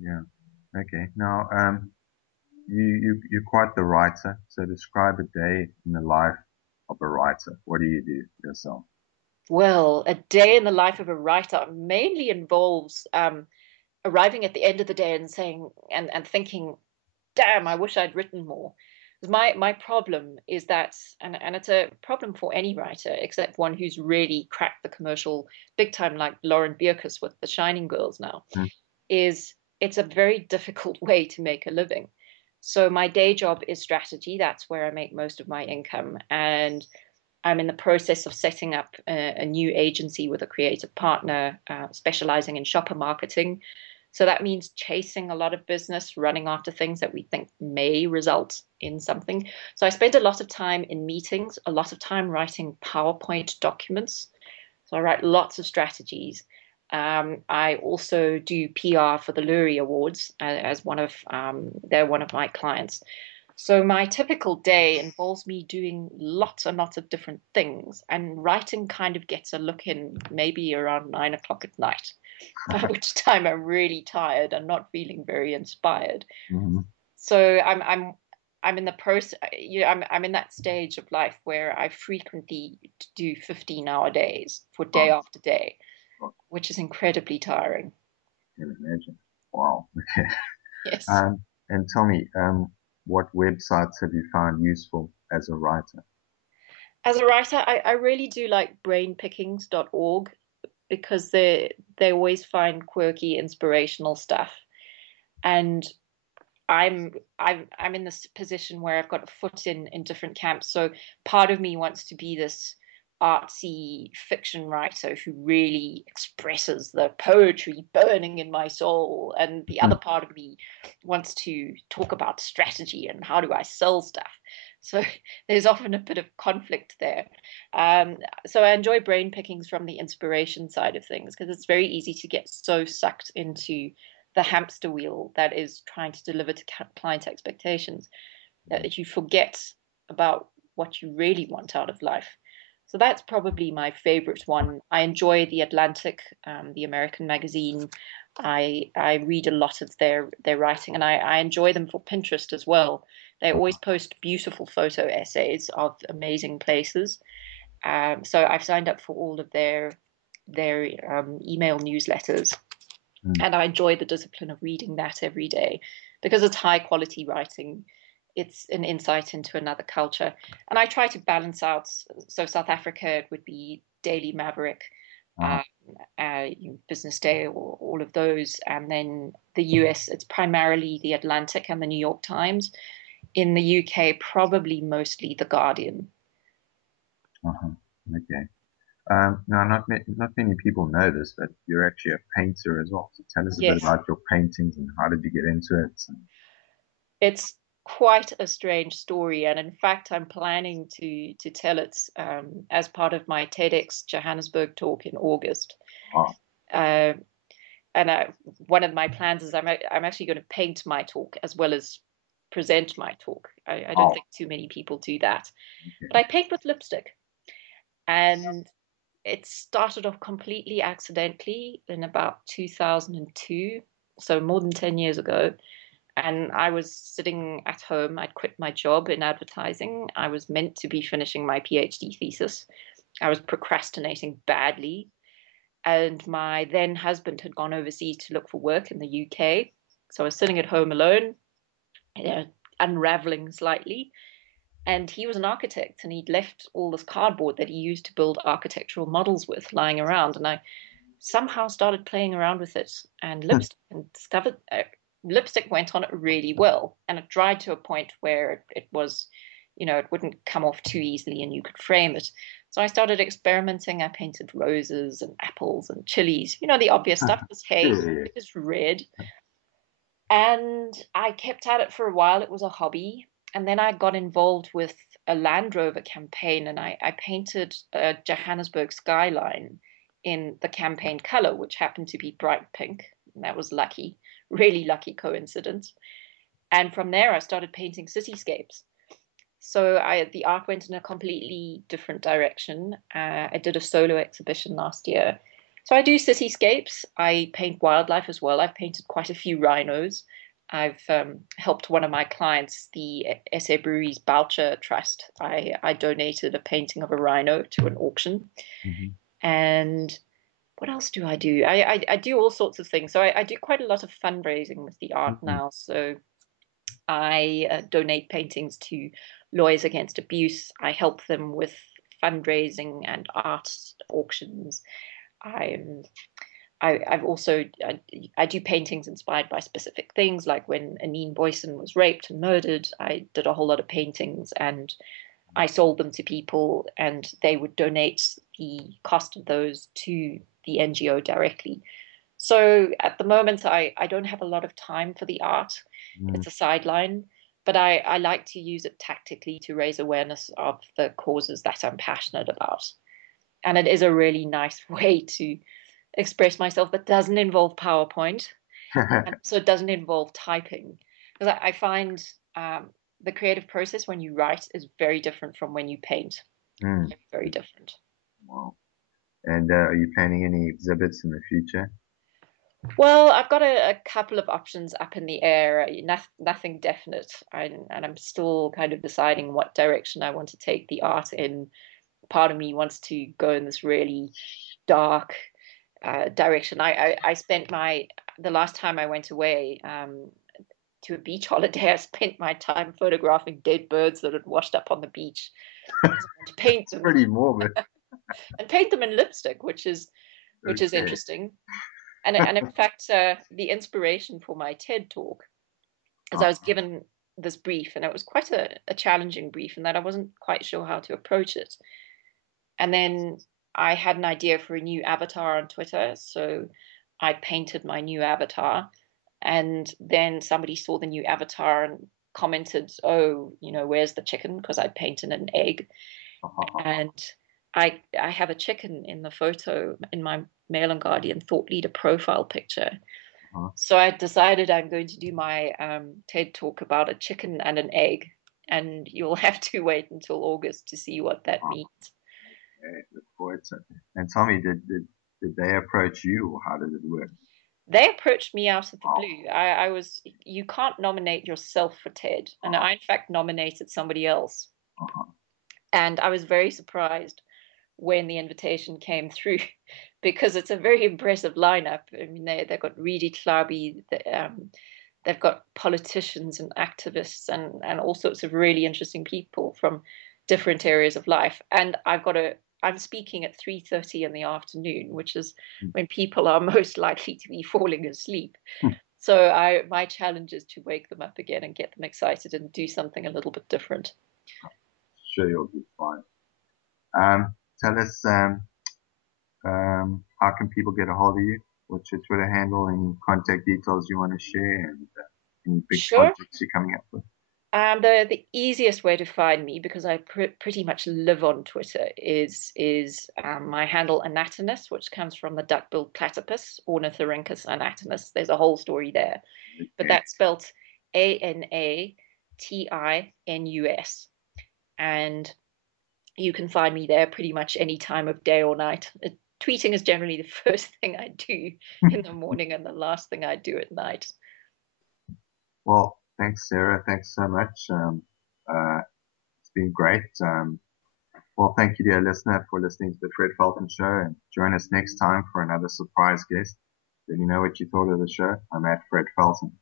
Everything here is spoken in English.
Yeah. Okay. Now, you're quite the writer. So describe a day in the life of a writer. What do you do yourself? Well, a day in the life of a writer mainly involves arriving at the end of the day and saying and thinking, damn, I wish I'd written more. 'Cause my problem is that, and it's a problem for any writer except one who's really cracked the commercial big time, like Lauren Bierkus with The Shining Girls now, Hmm. is it's a very difficult way to make a living. So my day job is strategy. That's where I make most of my income. And I'm in the process of setting up a new agency with a creative partner specializing in shopper marketing. So that means chasing a lot of business, running after things that we think may result in something. So I spend a lot of time in meetings, a lot of time writing PowerPoint documents. So I write lots of strategies. I also do PR for the Lurie Awards as they're one of my clients. So my typical day involves me doing lots and lots of different things, and writing kind of gets a look in maybe around 9 o'clock at night, by which time I'm really tired and not feeling very inspired. Hmm. So I'm in the process, I'm in that stage of life where I frequently do 15-hour days for day Oh, after day, God, which is incredibly tiring. I can imagine. Wow. Okay. Yes. And tell me, what websites have you found useful as a writer? As a writer, I really do like brainpickings.org because they always find quirky, inspirational stuff. And I'm in this position where I've got a foot in different camps. So part of me wants to be this artsy fiction writer who really expresses the poetry burning in my soul, and the other part of me wants to talk about strategy and how do I sell stuff. So there's often a bit of conflict there. So I enjoy brain pickings from the inspiration side of things because it's very easy to get so sucked into the hamster wheel that is trying to deliver to client expectations that you forget about what you really want out of life. So that's probably my favorite one. I enjoy the Atlantic, the American magazine. I read a lot of their writing, and I enjoy them for Pinterest as well. They always post beautiful photo essays of amazing places. So I've signed up for all of their email newsletters, Mm. and I enjoy the discipline of reading that every day because it's high quality writing. It's an insight into another culture. And I try to balance out. So, South Africa, it would be Daily Maverick, Uh, um, Business Day, or all of those. And then the US, it's primarily the Atlantic and the New York Times. In the UK, probably mostly the Guardian. uh-huh. Okay. Now, not many people know this, but you're actually a painter as well. So tell us a bit Yes. about your paintings and how did you get into it? And, It's quite a strange story, and in fact, I'm planning to tell it as part of my TEDx Johannesburg talk in August. oh, Uh, and one of my plans is I'm actually going to paint my talk as well as present my talk. I don't oh, think too many people do that, but okay. I paint with lipstick, and it started off completely accidentally in about 2002, so more than 10 years ago. And I was sitting at home. I'd quit my job in advertising. I was meant to be finishing my PhD thesis. I was procrastinating badly. And my then husband had gone overseas to look for work in the UK. So I was sitting at home alone, you know, unraveling slightly. And he was an architect, and he'd left all this cardboard that he used to build architectural models with lying around. And I somehow started playing around with it and lipstick, and discovered lipstick went on it really well, and it dried to a point where it was, it wouldn't come off too easily and you could frame it. So I started experimenting. I painted roses and apples and chilies, the obvious stuff. This Yeah, hey, yeah, yeah. it is red. And I kept at it for a while. It was a hobby. And then I got involved with a Land Rover campaign, and I painted a Johannesburg skyline in the campaign color, which happened to be bright pink. And that was lucky, really lucky coincidence. And from there, I started painting cityscapes. So the art went in a completely different direction. I did a solo exhibition last year, So I do cityscapes. I paint wildlife as well. I've painted quite a few rhinos. I've helped one of my clients, the SA Breweries Boucher Trust. I donated a painting of a rhino to an auction. Hmm. And what else do I do? I do all sorts of things. So I do quite a lot of fundraising with the art Hmm. now. So I donate paintings to Lawyers Against Abuse. I help them with fundraising and art auctions. I'm I've also I do paintings inspired by specific things, like when Anine Boyson was raped and murdered. I did a whole lot of paintings and I sold them to people, and they would donate the cost of those to the NGO directly. So at the moment, I don't have a lot of time for the art. Mm. It's a sideline, but I like to use it tactically to raise awareness of the causes that I'm passionate about. And it is a really nice way to express myself that doesn't involve PowerPoint and so it doesn't involve typing. Because I find the creative process when you write is very different from when you paint. Mm. Very, very different. Wow. And are you planning any exhibits in the future? Well, I've got a couple of options up in the air, nothing definite. And I'm still kind of deciding what direction I want to take the art in. Part of me wants to go in this really dark direction. I spent the last time I went away to a beach holiday, I spent my time photographing dead birds that had washed up on the beach because I want to paint It's them pretty morbid. and paint them in lipstick, which is Okay. interesting. And in fact, the inspiration for my TED talk is I was Uh-huh. given this brief, and it was quite a challenging brief, in that I wasn't quite sure how to approach it. And then I had an idea for a new avatar on Twitter, so I painted my new avatar, and then somebody saw the new avatar and commented, "Oh, where's the chicken?" Because I'd painted an egg, Uh-huh. and I have a chicken in the photo in my Mail and Guardian thought leader profile picture. Uh-huh. So I decided I'm going to do my TED talk about a chicken and an egg, and you'll have to wait until August to see what that Uh-huh. means. Okay. Look forward to it. And tell me, did they approach you, or how did it work? They approached me out of the Oh. blue. I was, you can't nominate yourself for TED, and Uh-huh. I in fact nominated somebody else, Uh-huh. and I was very surprised when the invitation came through because it's a very impressive lineup. I mean, they've got Reedy Klabi, they've got politicians and activists and all sorts of really interesting people from different areas of life. And I'm speaking at 3:30 in the afternoon, which is when people are most likely to be falling asleep. So my challenge is to wake them up again and get them excited and do something a little bit different. Sure, you'll be fine. Tell us, how can people get a hold of you? What's your Twitter handle? Any contact details you want to share, and any big Sure. projects you're coming up with? The easiest way to find me, because I pretty much live on Twitter, is my handle Anatinus, which comes from the duck-billed platypus, Ornithorhynchus anatinus. There's a whole story there, but Okay. that's spelled Anatinus, and you can find me there pretty much any time of day or night. Tweeting is generally the first thing I do in the morning and the last thing I do at night. Well, thanks, Sarah. Thanks so much. It's been great. Well, thank you, dear listener, for listening to the Fred Felton Show, and join us next time for another surprise guest. Let me know what you thought of the show. I'm at Fred Felton.